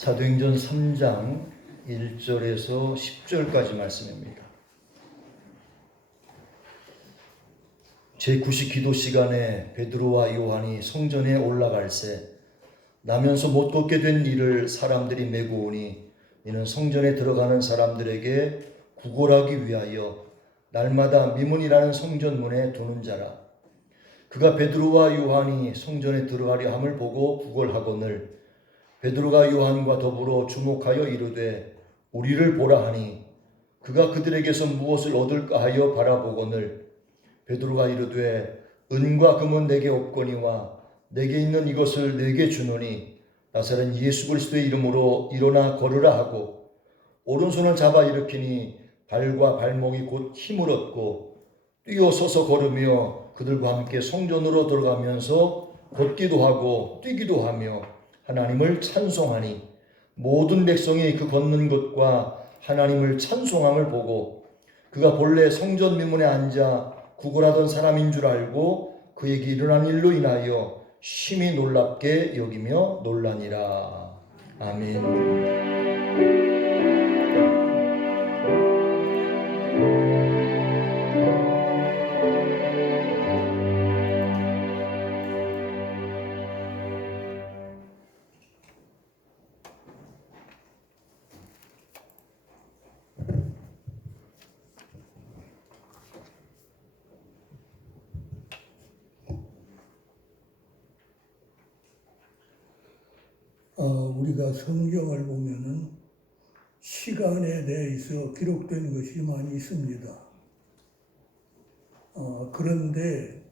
사도행전 3장 1절에서 10절까지 말씀입니다. 제9시 기도 시간에 베드로와 요한이 성전에 올라갈새 나면서 못 걷게 된 이를 사람들이 메고 오니 이는 성전에 들어가는 사람들에게 구걸하기 위하여 날마다 미문이라는 성전문에 두는 자라. 그가 베드로와 요한이 성전에 들어가려 함을 보고 구걸하거늘 베드로가 요한과 더불어 주목하여 이르되 우리를 보라 하니 그가 그들에게서 무엇을 얻을까 하여 바라보거늘 베드로가 이르되 은과 금은 내게 없거니와 내게 있는 이것을 내게 주노니 나사렛 예수 그리스도의 이름으로 일어나 걸으라 하고 오른손을 잡아 일으키니 발과 발목이 곧 힘을 얻고 뛰어 서서 걸으며 그들과 함께 성전으로 들어가면서 걷기도 하고 뛰기도 하며 하나님을 찬송하니 모든 백성이 그 걷는 것과 하나님을 찬송함을 보고 그가 본래 성전 미문에 앉아 구걸하던 사람인 줄 알고 그에게 일어난 일로 인하여 심히 놀랍게 여기며 놀라니라. 아멘. 우리가 성경을 보면은 시간에 대해서 기록된 것이 많이 있습니다. 그런데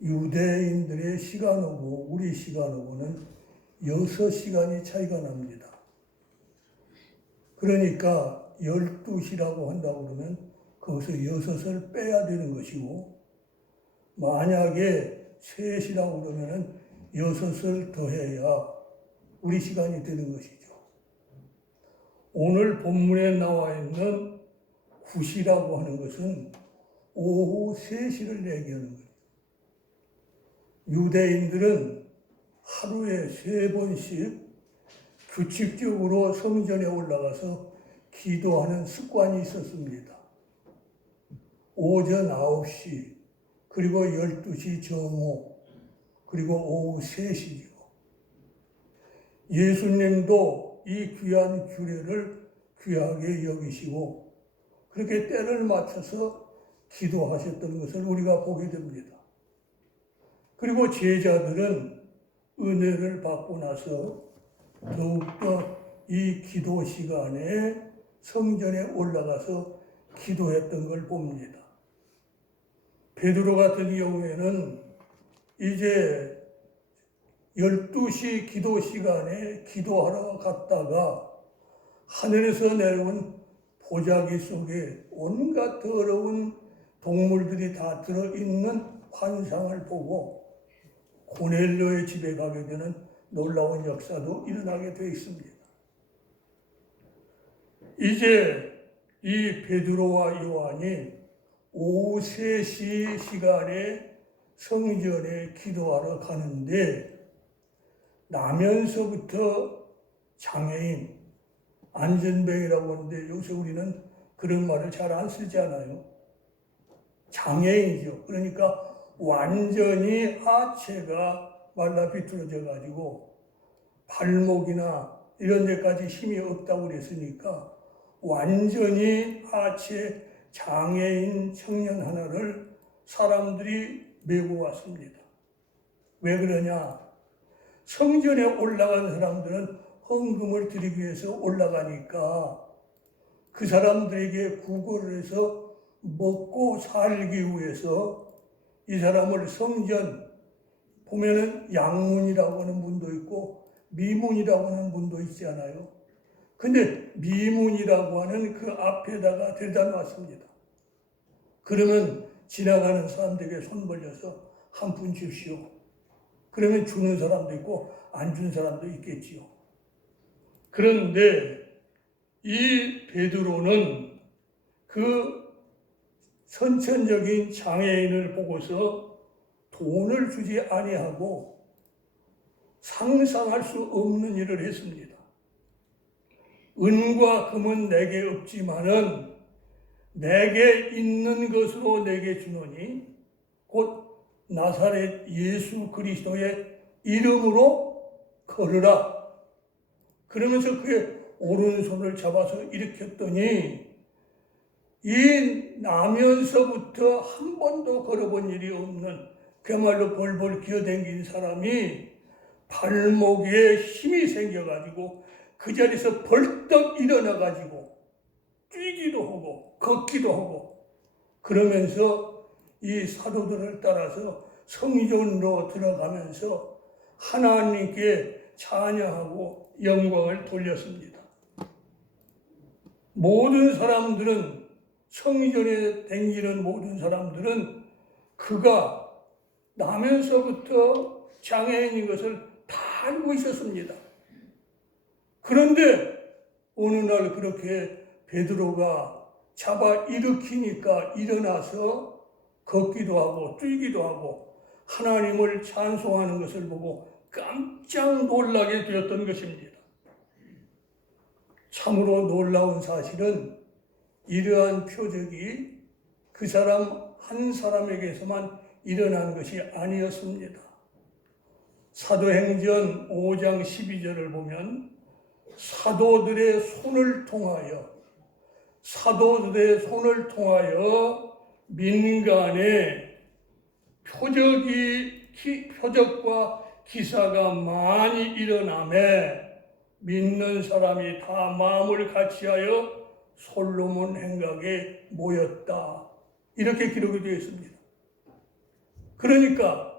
유대인들의 시간하고 우리 시간하고는 6시간이 차이가 납니다. 그러니까 12시라고 한다고 그러면 거기서 6을 빼야 되는 것이고, 만약에 3시라고 그러면은 6을 더해야 우리 시간이 되는 것이죠. 오늘 본문에 나와 있는 9시라고 하는 것은 오후 3시를 얘기하는 거예요. 유대인들은 하루에 3번씩 규칙적으로 성전에 올라가서 기도하는 습관이 있었습니다. 오전 9시, 그리고 12시 정오, 그리고 오후 3시죠. 예수님도 이 귀한 규례를 귀하게 여기시고 그렇게 때를 맞춰서 기도하셨던 것을 우리가 보게 됩니다. 그리고 제자들은 은혜를 받고 나서 더욱더 이 기도 시간에 성전에 올라가서 기도했던 걸 봅니다. 베드로 같은 경우에는 이제 12시 기도 시간에 기도하러 갔다가 하늘에서 내려온 보자기 속에 온갖 더러운 동물들이 다 들어있는 환상을 보고 고넬료의 집에 가게 되는 놀라운 역사도 일어나게 되어 있습니다. 이제 이 베드로와 요한이 오후 3시 시간에 성전에 기도하러 가는데 나면서부터 장애인, 안전병이라고 하는데 요새 우리는 그런 말을 잘 안 쓰지 않아요. 장애인이죠. 그러니까 완전히 하체가 말라 비틀어져 가지고 발목이나 이런 데까지 힘이 없다고 그랬으니까 완전히 하체 장애인 청년 하나를 사람들이 메고 왔습니다. 왜 그러냐? 성전에 올라간 사람들은 헌금을 드리기 위해서 올라가니까 그 사람들에게 구걸을 해서 먹고 살기 위해서 이 사람을 성전, 보면은 양문이라고 하는 문도 있고 미문이라고 하는 문도 있지 않아요? 근데 미문이라고 하는 그 앞에다가 데려다 놨습니다. 그러면 지나가는 사람들에게 손 벌려서 한 푼 주시오. 그러면 주는 사람도 있고 안 준 사람도 있겠지요. 그런데 이 베드로는 그 선천적인 장애인을 보고서 돈을 주지 아니하고 상상할 수 없는 일을 했습니다. 은과 금은 내게 없지만은 내게 있는 것으로 내게 주노니 곧 나사렛 예수 그리스도의 이름으로 걸으라. 그러면서 그의 오른손을 잡아서 일으켰더니 이 나면서부터 한 번도 걸어본 일이 없는, 그야말로 벌벌 기어댕긴 사람이 발목에 힘이 생겨가지고 그 자리에서 벌떡 일어나가지고 뛰기도 하고 걷기도 하고, 그러면서 이 사도들을 따라서 성전으로 들어가면서 하나님께 찬양하고 영광을 돌렸습니다. 모든 사람들은, 성전에 다니는 모든 사람들은 그가 나면서부터 장애인인 것을 다 알고 있었습니다. 그런데 어느 날 그렇게 베드로가 잡아 일으키니까 일어나서 걷기도 하고 뛰기도 하고 하나님을 찬송하는 것을 보고 깜짝 놀라게 되었던 것입니다. 참으로 놀라운 사실은 이러한 표적이 그 사람 한 사람에게서만 일어난 것이 아니었습니다. 사도행전 5장 12절을 보면 사도들의 손을 통하여 민간에 표적과 기사가 많이 일어나매 믿는 사람이 다 마음을 같이하여 솔로몬 행각에 모였다. 이렇게 기록이 되어 있습니다. 그러니까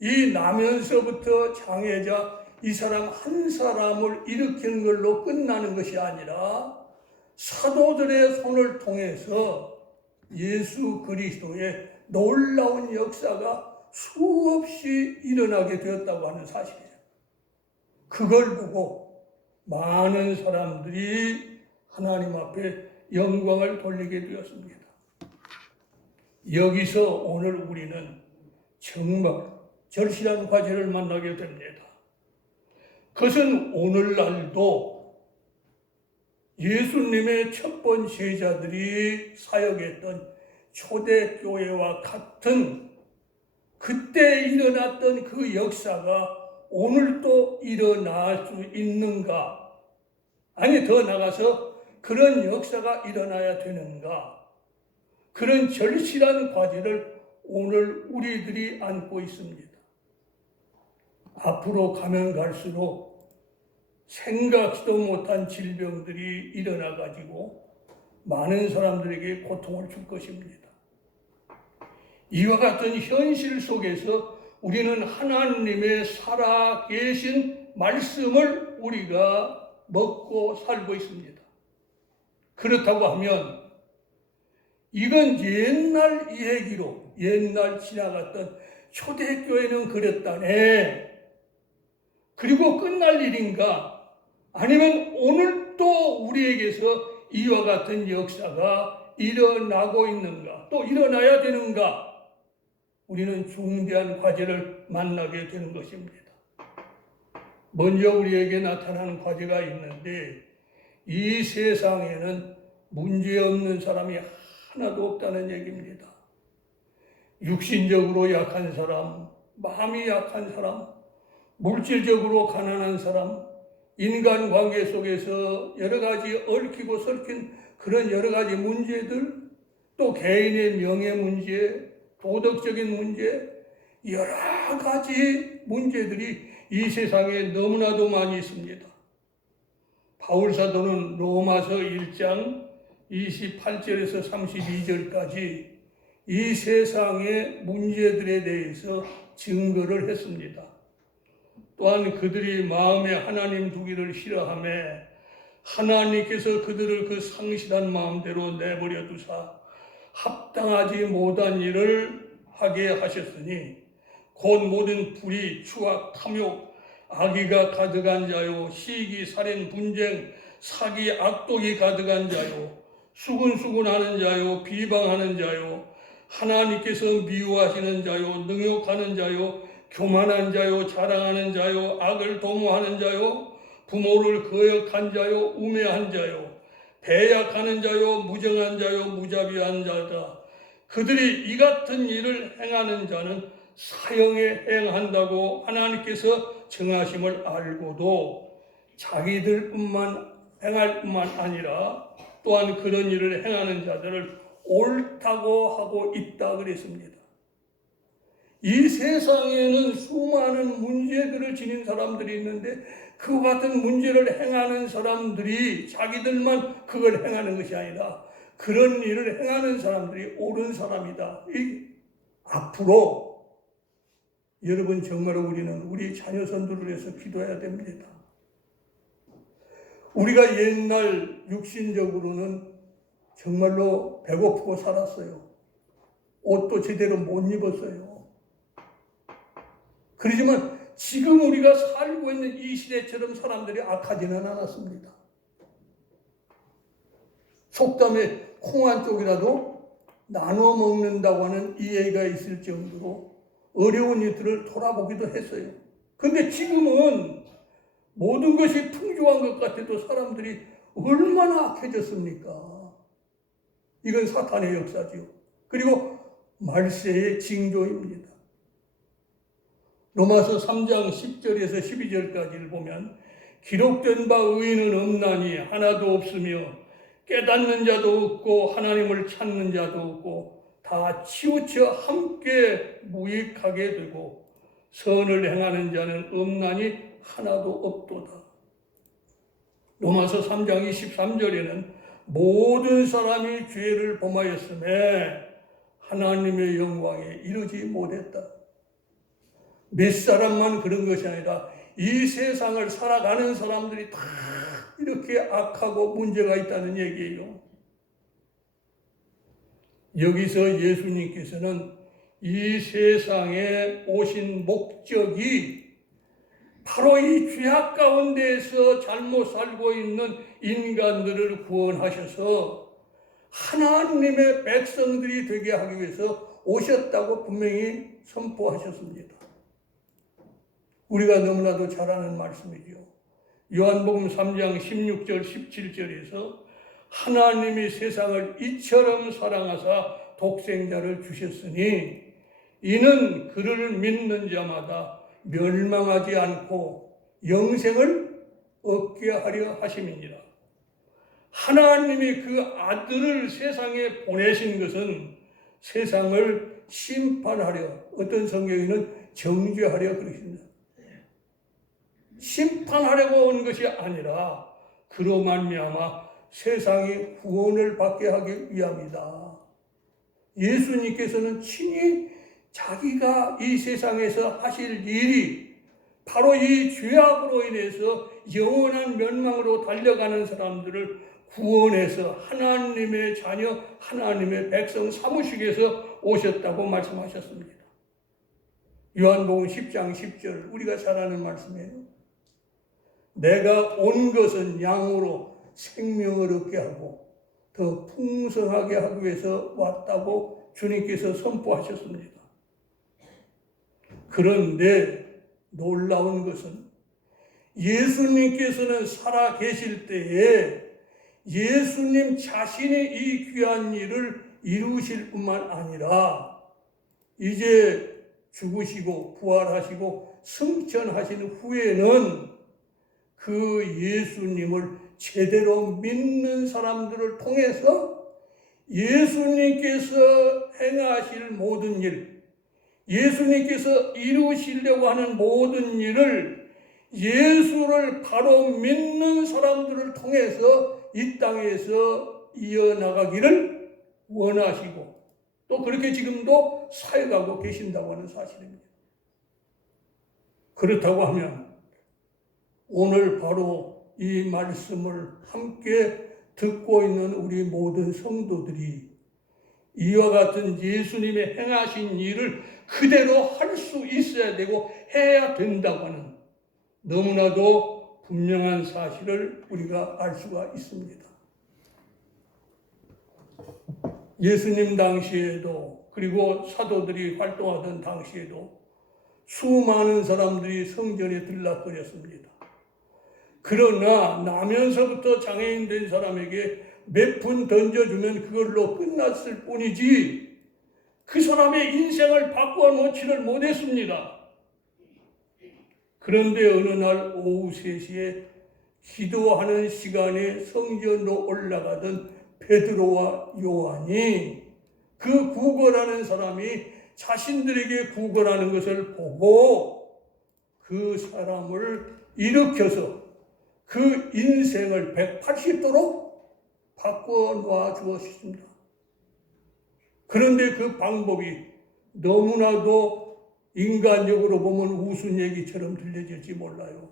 이 나면서부터 장애자 이 사람 한 사람을 일으키는 걸로 끝나는 것이 아니라 사도들의 손을 통해서 예수 그리스도의 놀라운 역사가 수없이 일어나게 되었다고 하는 사실이죠. 그걸 보고 많은 사람들이 하나님 앞에 영광을 돌리게 되었습니다. 여기서 오늘 우리는 정말 절실한 과제를 만나게 됩니다. 그것은 오늘날도 예수님의 첫 번 제자들이 사역했던 초대교회와 같은 그때 일어났던 그 역사가 오늘도 일어날 수 있는가? 아니, 더 나가서 그런 역사가 일어나야 되는가? 그런 절실한 과제를 오늘 우리들이 안고 있습니다. 앞으로 가면 갈수록 생각지도 못한 질병들이 일어나가지고 많은 사람들에게 고통을 줄 것입니다. 이와 같은 현실 속에서 우리는 하나님의 살아계신 말씀을 우리가 먹고 살고 있습니다. 그렇다고 하면 이건 옛날 얘기로, 옛날 지나갔던 초대교회는 그랬다네, 그리고 끝날 일인가? 아니면 오늘도 우리에게서 이와 같은 역사가 일어나고 있는가? 또 일어나야 되는가? 우리는 중대한 과제를 만나게 되는 것입니다. 먼저 우리에게 나타나는 과제가 있는데, 이 세상에는 문제없는 사람이 하나도 없다는 얘기입니다. 육신적으로 약한 사람, 마음이 약한 사람, 물질적으로 가난한 사람, 인간관계 속에서 여러 가지 얽히고 설킨 그런 여러 가지 문제들, 또 개인의 명예 문제, 도덕적인 문제, 여러 가지 문제들이 이 세상에 너무나도 많이 있습니다. 바울 사도는 로마서 1장 28절에서 32절까지 이 세상의 문제들에 대해서 증거를 했습니다. 또한 그들이 마음에 하나님 두기를 싫어하며 하나님께서 그들을 그 상실한 마음대로 내버려 두사 합당하지 못한 일을 하게 하셨으니 곧 모든 불의, 추악, 탐욕, 악의가 가득한 자요, 시기, 살인, 분쟁, 사기, 악독이 가득한 자요, 수군수군하는 자요, 비방하는 자요, 하나님께서 미워하시는 자요, 능욕하는 자요, 교만한 자요, 자랑하는 자요, 악을 도모하는 자요, 부모를 거역한 자요 우매한 자요 배약하는 자요 무정한 자요 무자비한 자다. 그들이 이 같은 일을 행하는 자는 사형에 행한다고 하나님께서 정하심을 알고도 자기들뿐만 행할 뿐만 아니라 또한 그런 일을 행하는 자들을 옳다고 하고 있다 그랬습니다. 이 세상에는 수많은 문제들을 지닌 사람들이 있는데 그 같은 문제를 행하는 사람들이 자기들만 그걸 행하는 것이 아니라 그런 일을 행하는 사람들이 옳은 사람이다. 앞으로 여러분 정말로 우리는 우리 자녀 선도를 위해서 기도해야 됩니다. 우리가 옛날 육신적으로는 정말로 배고프고 살았어요. 옷도 제대로 못 입었어요. 그렇지만 지금 우리가 살고 있는 이 시대처럼 사람들이 악하지는 않았습니다. 속담에 콩 한 쪽이라도 나눠 먹는다고 하는 이해가 있을 정도로 어려운 일들을 돌아보기도 했어요. 그런데 지금은 모든 것이 풍족한 것 같아도 사람들이 얼마나 악해졌습니까? 이건 사탄의 역사지요. 그리고 말세의 징조입니다. 로마서 3장 10절에서 12절까지를 보면 기록된 바 의인은 없나니 하나도 없으며 깨닫는 자도 없고 하나님을 찾는 자도 없고 다 치우쳐 함께 무익하게 되고 선을 행하는 자는 없나니 하나도 없도다. 로마서 3장 23절에는 모든 사람이 죄를 범하였음에 하나님의 영광에 이르지 못했다. 몇 사람만 그런 것이 아니라 이 세상을 살아가는 사람들이 다 이렇게 악하고 문제가 있다는 얘기예요. 여기서 예수님께서는 이 세상에 오신 목적이 바로 이 죄악 가운데에서 잘못 살고 있는 인간들을 구원하셔서 하나님의 백성들이 되게 하기 위해서 오셨다고 분명히 선포하셨습니다. 우리가 너무나도 잘 아는 말씀이죠. 요한복음 3장 16절 17절에서 하나님이 세상을 이처럼 사랑하사 독생자를 주셨으니 이는 그를 믿는 자마다 멸망하지 않고 영생을 얻게 하려 하심이니라. 하나님이 그 아들을 세상에 보내신 것은 세상을 심판하려, 어떤 성경에는 정죄하려 그러십니다. 심판하려고 온 것이 아니라 그로 말미암아 세상이 구원을 받게 하기 위함이다. 예수님께서는 친히 자기가 이 세상에서 하실 일이 바로 이 죄악으로 인해서 영원한 멸망으로 달려가는 사람들을 구원해서 하나님의 자녀, 하나님의 백성 삼으시기 위해서 오셨다고 말씀하셨습니다. 요한복음 10장 10절 우리가 잘 아는 말씀이에요. 내가 온 것은 양으로 생명을 얻게 하고 더 풍성하게 하기 위해서 왔다고 주님께서 선포하셨습니다. 그런데 놀라운 것은 예수님께서는 살아 계실 때에 예수님 자신이 이 귀한 일을 이루실 뿐만 아니라 이제 죽으시고 부활하시고 승천하신 후에는 그 예수님을 제대로 믿는 사람들을 통해서 예수님께서 행하실 모든 일, 예수님께서 이루시려고 하는 모든 일을 예수를 바로 믿는 사람들을 통해서 이 땅에서 이어나가기를 원하시고 또 그렇게 지금도 사역하고 계신다고 하는 사실입니다. 그렇다고 하면 오늘 바로 이 말씀을 함께 듣고 있는 우리 모든 성도들이 이와 같은 예수님의 행하신 일을 그대로 할 수 있어야 되고 해야 된다고 하는 너무나도 분명한 사실을 우리가 알 수가 있습니다. 예수님 당시에도 그리고 사도들이 활동하던 당시에도 수많은 사람들이 성전에 들락거렸습니다. 그러나 나면서부터 장애인 된 사람에게 몇 푼 던져주면 그걸로 끝났을 뿐이지 그 사람의 인생을 바꿔 놓지를 못했습니다. 그런데 어느 날 오후 3시에 기도하는 시간에 성전으로 올라가던 베드로와 요한이 그 구걸하는 사람이 자신들에게 구걸하는 것을 보고 그 사람을 일으켜서 그 인생을 180도로 바꿔 놓아 주었습니다. 그런데 그 방법이 너무나도 인간적으로 보면 우스운 얘기처럼 들려질지 몰라요.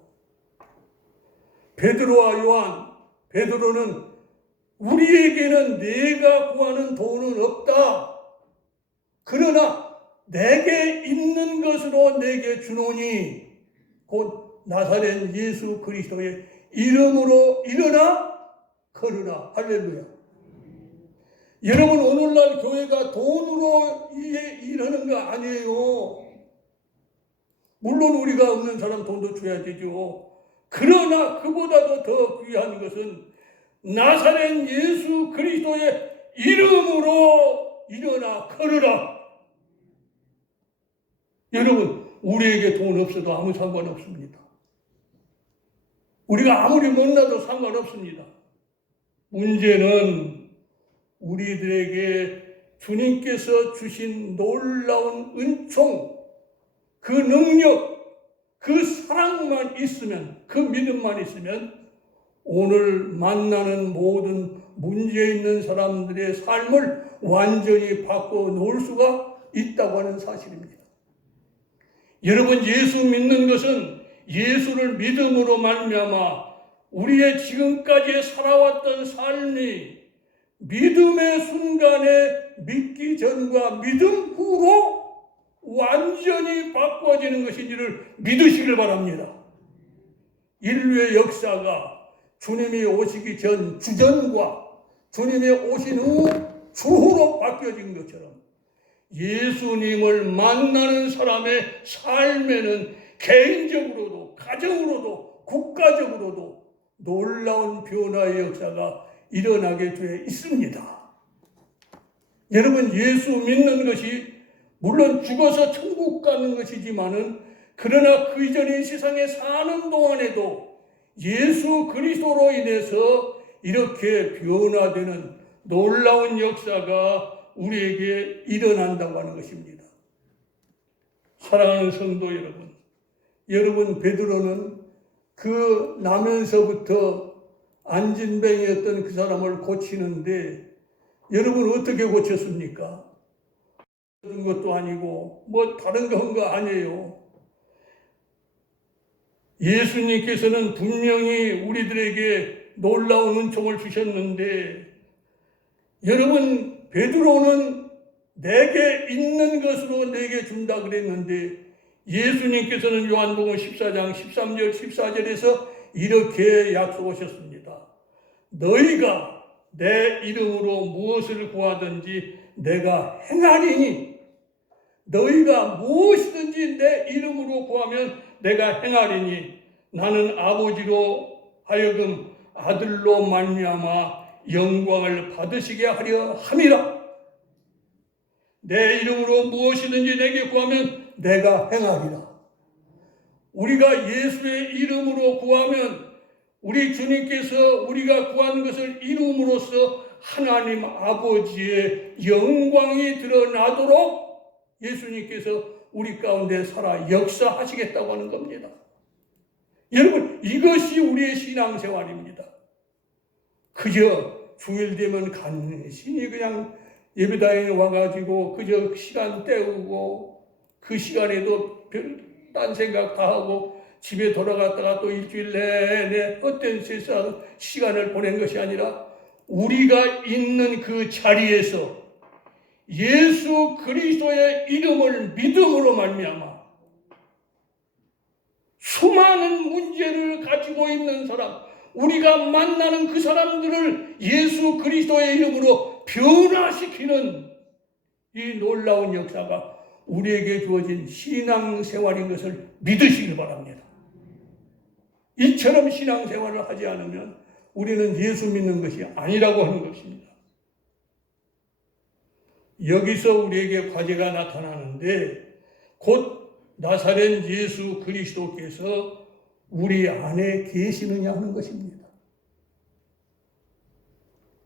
베드로와 요한, 베드로는 우리에게는 내가 구하는 돈은 없다. 그러나 내게 있는 것으로 내게 주노니 곧 나사렛 예수 그리스도의 이름으로 일어나 걸으라. 할렐루야. 여러분, 오늘날 교회가 돈으로 일하는 거 아니에요. 물론 우리가 없는 사람 돈도 줘야 되죠. 그러나 그보다도 더 귀한 것은 나사렛 예수 그리스도의 이름으로 일어나 걸으라. 여러분, 우리에게 돈 없어도 아무 상관없습니다. 우리가 아무리 못나도 상관없습니다. 문제는 우리들에게 주님께서 주신 놀라운 은총, 그 능력, 그 사랑만 있으면, 그 믿음만 있으면 오늘 만나는 모든 문제 있는 사람들의 삶을 완전히 바꿔 놓을 수가 있다고 하는 사실입니다. 여러분, 예수 믿는 것은 예수를 믿음으로 말미암아 우리의 지금까지 살아왔던 삶이 믿음의 순간에 믿기 전과 믿음 후로 완전히 바꿔지는 것인지를 믿으시길 바랍니다. 인류의 역사가 주님이 오시기 전 주전과 주님이 오신 후 주후로 바뀌어진 것처럼 예수님을 만나는 사람의 삶에는 개인적으로도 가정으로도 국가적으로도 놀라운 변화의 역사가 일어나게 되어 있습니다. 여러분, 예수 믿는 것이 물론 죽어서 천국 가는 것이지만은 그러나 그 이전 이 세상에 사는 동안에도 예수 그리스도로 인해서 이렇게 변화되는 놀라운 역사가 우리에게 일어난다고 하는 것입니다. 사랑하는 성도 여러분, 여러분 베드로는 그 나면서부터 안진뱅이였던 그 사람을 고치는데 여러분 어떻게 고쳤습니까? 그런 것도 아니고 뭐 다른 거 한 거 아니에요. 예수님께서는 분명히 우리들에게 놀라운 은총을 주셨는데 여러분 베드로는 내게 있는 것으로 내게 준다 그랬는데 예수님께서는 요한복음 14장 13절 14절에서 이렇게 약속하셨습니다. 너희가 내 이름으로 무엇을 구하든지 내가 행하리니 너희가 무엇이든지 내 이름으로 구하면 내가 행하리니 나는 아버지로 하여금 아들로 말미암아 영광을 받으시게 하려 함이라. 내 이름으로 무엇이든지 내게 구하면 내가 행하리라. 우리가 예수의 이름으로 구하면 우리 주님께서 우리가 구한 것을 이룸으로써 하나님 아버지의 영광이 드러나도록 예수님께서 우리 가운데 살아 역사하시겠다고 하는 겁니다. 여러분, 이것이 우리의 신앙생활입니다. 그저 주일 되면 간신히 그냥 예배당에 와가지고 그저 시간 때우고 그 시간에도 딴 생각 다 하고 집에 돌아갔다가 또 일주일 내내 헛된 세상 시간을 보낸 것이 아니라 우리가 있는 그 자리에서 예수 그리스도의 이름을 믿음으로 말미암아 수많은 문제를 가지고 있는 사람, 우리가 만나는 그 사람들을 예수 그리스도의 이름으로 변화시키는 이 놀라운 역사가 우리에게 주어진 신앙생활인 것을 믿으시길 바랍니다. 이처럼 신앙생활을 하지 않으면 우리는 예수 믿는 것이 아니라고 하는 것입니다. 여기서 우리에게 과제가 나타나는데 곧 나사렛 예수 그리스도께서 우리 안에 계시느냐 하는 것입니다.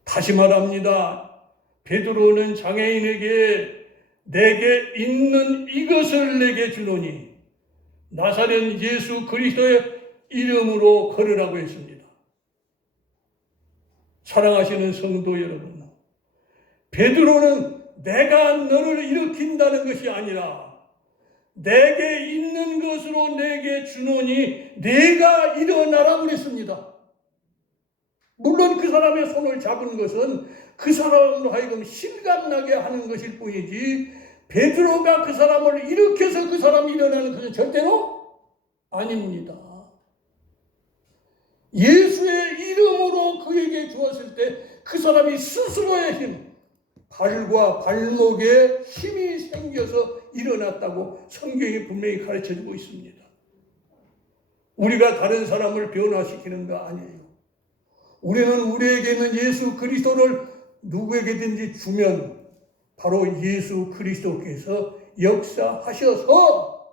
다시 말합니다. 베드로는 장애인에게 내게 있는 이것을 내게 주노니 나사렛 예수 그리스도의 이름으로 걸으라고 했습니다. 사랑하시는 성도 여러분, 베드로는 내가 너를 일으킨다는 것이 아니라 내게 있는 것으로 내게 주노니 내가 일어나라 그랬습니다. 물론 그 사람의 손을 잡은 것은 그 사람으로 하여금 실감나게 하는 것일 뿐이지 베드로가 그 사람을 일으켜서 그 사람이 일어나는 것은 절대로 아닙니다. 예수의 이름으로 그에게 주었을 때 그 사람이 스스로의 힘, 발과 발목에 힘이 생겨서 일어났다고 성경이 분명히 가르쳐주고 있습니다. 우리가 다른 사람을 변화시키는 거 아니에요. 우리는 우리에게 있는 예수 그리스도를 누구에게든지 주면 바로 예수 그리스도께서 역사하셔서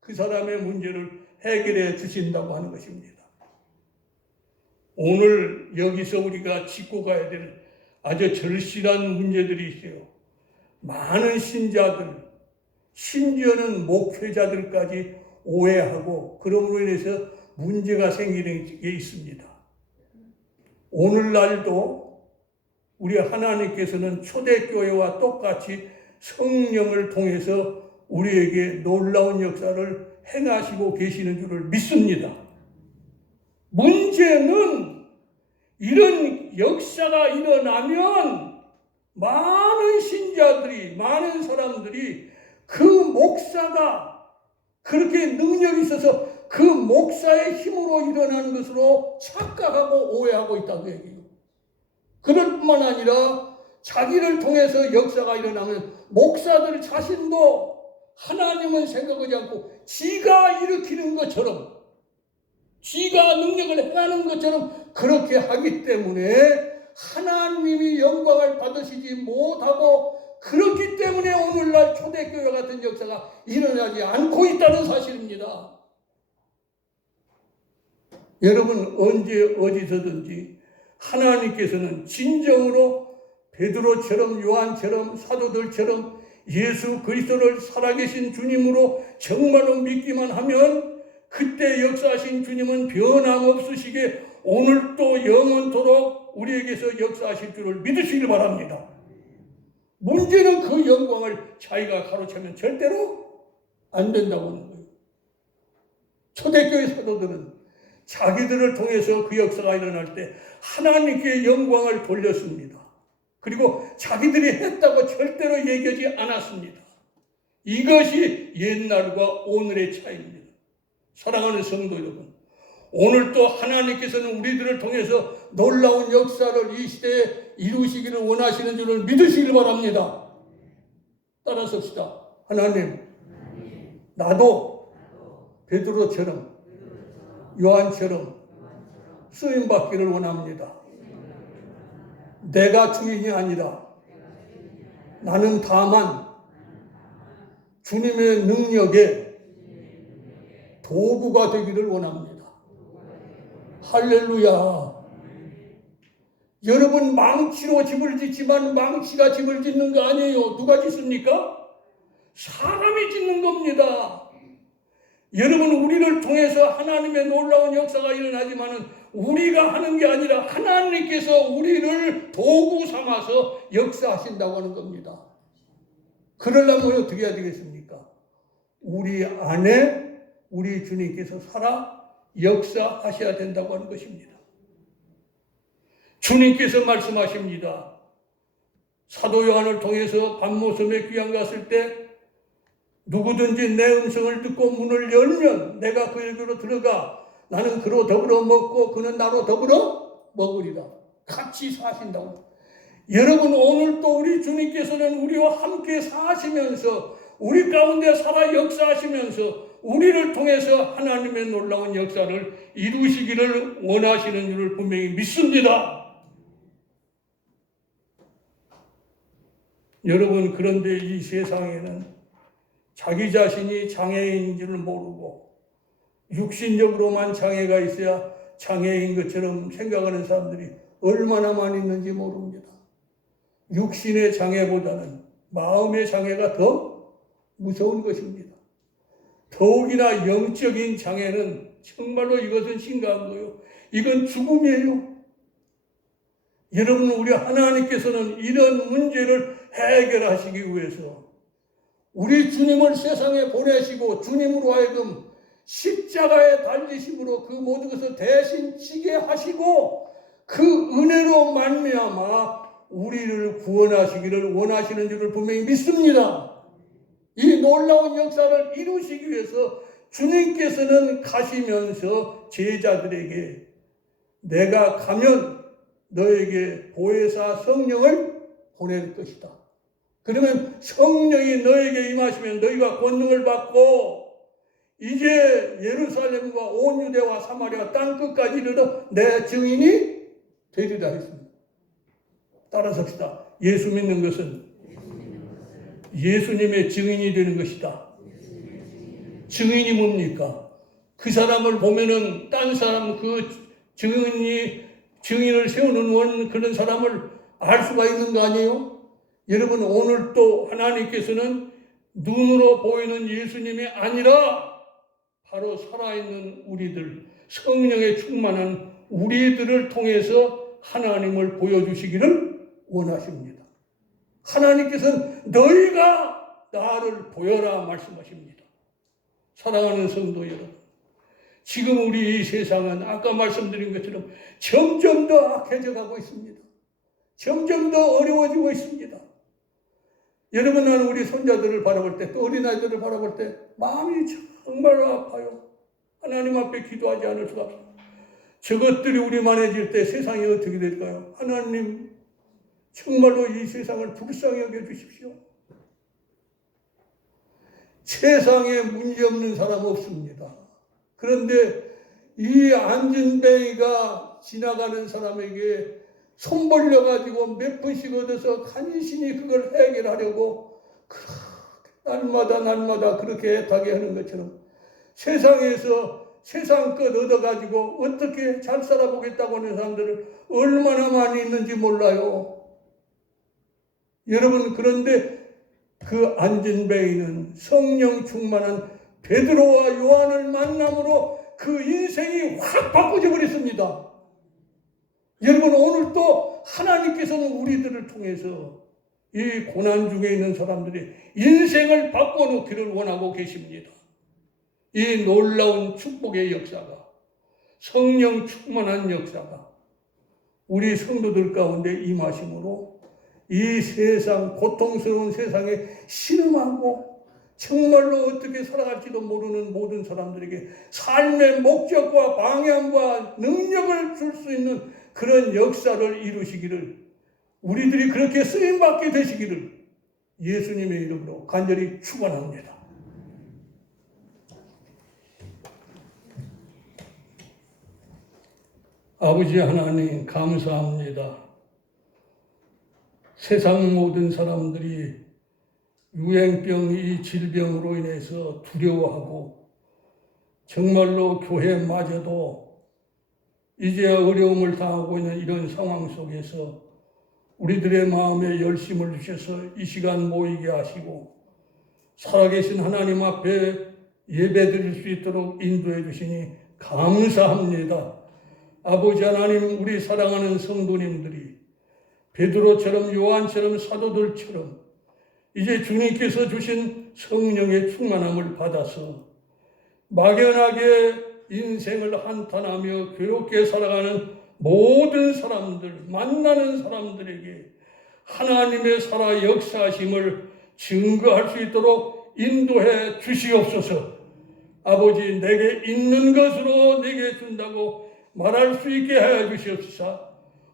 그 사람의 문제를 해결해 주신다고 하는 것입니다. 오늘 여기서 우리가 짚고 가야 될 아주 절실한 문제들이 있어요. 많은 신자들, 심지어는 목회자들까지 오해하고 그러므로 인해서 문제가 생기는 게 있습니다. 오늘날도 우리 하나님께서는 초대교회와 똑같이 성령을 통해서 우리에게 놀라운 역사를 행하시고 계시는 줄을 믿습니다. 문제는 이런 역사가 일어나면 많은 신자들이, 많은 사람들이 그 목사가 그렇게 능력이 있어서 그 목사의 힘으로 일어나는 것으로 착각하고 오해하고 있다고 얘기해요. 그럴 뿐만 아니라 자기를 통해서 역사가 일어나면 목사들 자신도 하나님은 생각하지 않고 지가 일으키는 것처럼 지가 능력을 행하는 것처럼 그렇게 하기 때문에 하나님이 영광을 받으시지 못하고 그렇기 때문에 오늘날 초대교회 같은 역사가 일어나지 않고 있다는 사실입니다. 여러분 언제 어디서든지 하나님께서는 진정으로 베드로처럼 요한처럼 사도들처럼 예수 그리스도를 살아계신 주님으로 정말로 믿기만 하면 그때 역사하신 주님은 변함없으시게 오늘도 영원토록 우리에게서 역사하실 줄을 믿으시길 바랍니다. 문제는 그 영광을 자기가 가로채면 절대로 안 된다고 하는 거예요. 초대교회 사도들은 자기들을 통해서 그 역사가 일어날 때 하나님께 영광을 돌렸습니다. 그리고 자기들이 했다고 절대로 얘기하지 않았습니다. 이것이 옛날과 오늘의 차이입니다. 사랑하는 성도 여러분, 오늘도 하나님께서는 우리들을 통해서 놀라운 역사를 이 시대에 이루시기를 원하시는 줄을 믿으시길 바랍니다. 따라서 합시다. 하나님, 나도 베드로처럼 요한처럼 쓰임받기를 원합니다. 내가 주인이 아니라 나는 다만 주님의 능력에 도구가 되기를 원합니다. 할렐루야. 여러분 망치로 집을 짓지만 망치가 집을 짓는 거 아니에요. 누가 짓습니까? 사람이 짓는 겁니다. 여러분 우리를 통해서 하나님의 놀라운 역사가 일어나지만은 우리가 하는 게 아니라 하나님께서 우리를 도구 삼아서 역사하신다고 하는 겁니다. 그러려면 어떻게 해야 되겠습니까? 우리 안에 우리 주님께서 살아 역사하셔야 된다고 하는 것입니다. 주님께서 말씀하십니다. 사도 요한을 통해서 밤모섬에 귀양 갔을 때 누구든지 내 음성을 듣고 문을 열면 내가 그에게로 들어가 나는 그로 더불어 먹고 그는 나로 더불어 먹으리라. 같이 사신다고. 여러분 오늘도 우리 주님께서는 우리와 함께 사시면서 우리 가운데 살아 역사하시면서 우리를 통해서 하나님의 놀라운 역사를 이루시기를 원하시는 줄을 분명히 믿습니다. 여러분, 그런데 이 세상에는 자기 자신이 장애인인 줄 모르고 육신적으로만 장애가 있어야 장애인 것처럼 생각하는 사람들이 얼마나 많이 있는지 모릅니다. 육신의 장애보다는 마음의 장애가 더 무서운 것입니다. 더욱이나 영적인 장애는 정말로 이것은 심각한 거예요. 이건 죽음이에요. 여러분, 우리 하나님께서는 이런 문제를 해결하시기 위해서 우리 주님을 세상에 보내시고 주님으로 하여금 십자가에 달리심으로 그 모든 것을 대신 지게 하시고 그 은혜로 말미암아 우리를 구원하시기를 원하시는 줄을 분명히 믿습니다. 이 놀라운 역사를 이루시기 위해서 주님께서는 가시면서 제자들에게 내가 가면 너에게 보혜사 성령을 보낼 것이다. 그러면 성령이 너에게 임하시면 너희가 권능을 받고 이제 예루살렘과 온 유대와 사마리아 땅끝까지 이르러 내 증인이 되리라 했습니다. 따라섭시다. 예수 믿는 것은 예수님의 증인이 되는 것이다. 증인이 뭡니까? 그 사람을 보면은 딴 사람 그 증인을 세우는 그런 사람을 알 수가 있는 거 아니에요? 여러분, 오늘 또 하나님께서는 눈으로 보이는 예수님이 아니라 바로 살아있는 우리들, 성령에 충만한 우리들을 통해서 하나님을 보여주시기를 원하십니다. 하나님께서는 너희가 나를 보여라 말씀하십니다. 사랑하는 성도 여러분, 지금 우리 이 세상은 아까 말씀드린 것처럼 점점 더 악해져 가고 있습니다. 점점 더 어려워지고 있습니다. 여러분, 나는 우리 손자들을 바라볼 때, 또 어린아이들을 바라볼 때 마음이 정말 아파요. 하나님 앞에 기도하지 않을 수가 없어요. 저것들이 우리만해질 때 세상이 어떻게 될까요? 하나님, 정말로 이 세상을 불쌍히 여겨주십시오. 세상에 문제없는 사람 없습니다. 그런데 이 안진뱅이가 지나가는 사람에게 손 벌려가지고 몇 푼씩 얻어서 간신히 그걸 해결하려고 날마다 그렇게 애타게 하는 것처럼 세상에서 세상 것 얻어가지고 어떻게 잘 살아보겠다고 하는 사람들을 얼마나 많이 있는지 몰라요. 여러분, 그런데 그 안진뱅이는 성령 충만한 베드로와 요한을 만남으로 그 인생이 확 바꿔져 버렸습니다. 여러분, 오늘 또 하나님께서는 우리들을 통해서 이 고난 중에 있는 사람들의 인생을 바꿔놓기를 원하고 계십니다. 이 놀라운 축복의 역사가, 성령 충만한 역사가 우리 성도들 가운데 임하심으로 이 세상, 고통스러운 세상에 신음하고 정말로 어떻게 살아갈지도 모르는 모든 사람들에게 삶의 목적과 방향과 능력을 줄 수 있는 그런 역사를 이루시기를, 우리들이 그렇게 쓰임받게 되시기를 예수님의 이름으로 간절히 축원합니다. 아버지 하나님, 감사합니다. 세상 모든 사람들이 유행병, 이 질병으로 인해서 두려워하고 정말로 교회마저도 이제 어려움을 당하고 있는 이런 상황 속에서 우리들의 마음에 열심을 주셔서 이 시간 모이게 하시고 살아계신 하나님 앞에 예배드릴 수 있도록 인도해 주시니 감사합니다. 아버지 하나님, 우리 사랑하는 성도님들이 베드로처럼 요한처럼 사도들처럼 이제 주님께서 주신 성령의 충만함을 받아서 막연하게 인생을 한탄하며 괴롭게 살아가는 모든 사람들, 만나는 사람들에게 하나님의 살아 역사하심을 증거할 수 있도록 인도해 주시옵소서. 아버지, 내게 있는 것으로 내게 준다고 말할 수 있게 하여 주시옵소서.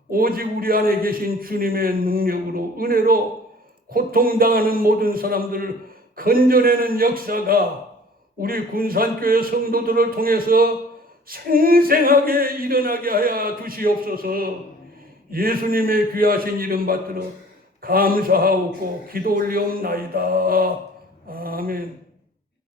오직 우리 안에 계신 주님의 능력으로, 은혜로 고통당하는 모든 사람들을 건져내는 역사가 우리 군산교회 성도들을 통해서 생생하게 일어나게 하여 주시옵소서. 예수님의 귀하신 이름 받들어 감사하옵고 기도 올리옵나이다. 아멘.